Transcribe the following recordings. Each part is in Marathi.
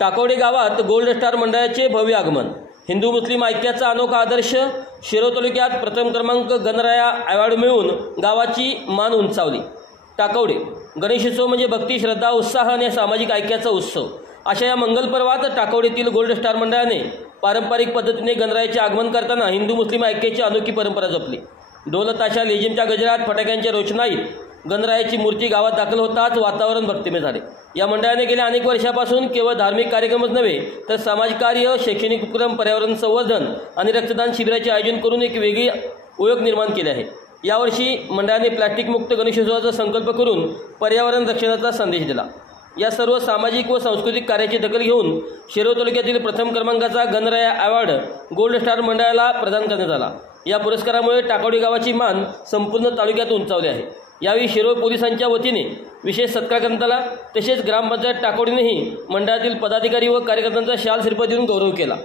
टाकोडे गावात गोल्ड स्टार मंडळाचे भव्य आगमन। हिंदू मुस्लिम ऐक्याचा अनोखा आदर्श। शिरोळ तालुक्यात प्रथम क्रमांक गणराया अवॉर्ड मिळवून गावाची मान उंचावली। टाकोडे गणेशोत्सव म्हणजे भक्ती, श्रद्धा, उत्साह आणि सामाजिक ऐक्याचा उत्सव। अशा या मंगल पर्वात टाकोडेतील गोल्ड स्टार मंडळाने पारंपरिक पद्धतीने गणरायाचे आगमन करताना हिंदू मुस्लिम ऐक्याची अनोखी परंपरा जपली। ढोल ताशा, लेझिमच्या गजरात, फटाक्यांच्या रोषणाईत गणरायाची मूर्ती गावात दाखल होताच वातावरण भक्तिमय झाले। या मंडळाने गेल्या अनेक वर्षापासून केवळ धार्मिक कार्यक्रमच नव्हे तर सामाजिक कार्य, शैक्षणिक उपक्रम, पर्यावरण संवर्धन आणि रक्तदान शिबिराचे आयोजन करून एक वेगळी ओळख निर्माण केली आहे। यावर्षी मंडळाने प्लास्टिक मुक्त गणेशोत्सवाचा संकल्प करून पर्यावरण रक्षणाचा संदेश दिला। या सर्व सामाजिक व सांस्कृतिक कार्याची दखल घेऊन शिरोळ तालुक्यातील प्रथम क्रमांकाचा गणराया अवॉर्ड गोल्ड स्टार मंडळाला प्रदान करण्यात आला। या पुरस्कारामुळे टाकोडे गावाची मान संपूर्ण तालुक्यात उंचावली आहे। यावेळी शिरोळ पोलिसांच्या वतीने विशेष सत्कार करण्यात आला। तसेच ग्रामपंचायत टाकोडीनेही मंडळातील पदाधिकारी व कार्यकर्त्यांचा शाल श्रीफळ देऊन गौरव केला।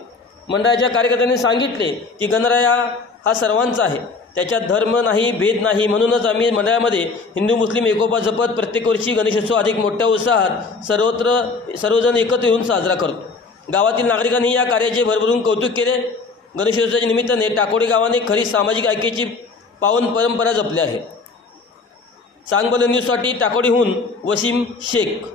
मंडळाच्या कार्यकर्त्यांनी सांगितले की गणराया हा सर्वांचा आहे, त्याच्यात धर्म नाही, भेद नाही। म्हणूनच आम्ही मंडळामध्ये हिंदू मुस्लिम एकोपा जपत प्रत्येक वर्षी गणेशोत्सव अधिक मोठ्या उत्साहात सर्वजण एकत्र येऊन साजरा करतो। गावातील नागरिकांनी या कार्याचे भरभरून कौतुक केले। गणेशोत्सवाच्या निमित्ताने टाकोडे गावाने खरी सामाजिक ऐक्याची पावन परंपरा जपली आहे। सांगबल न्यूजसाठी टाकोडीहून वसीम शेख।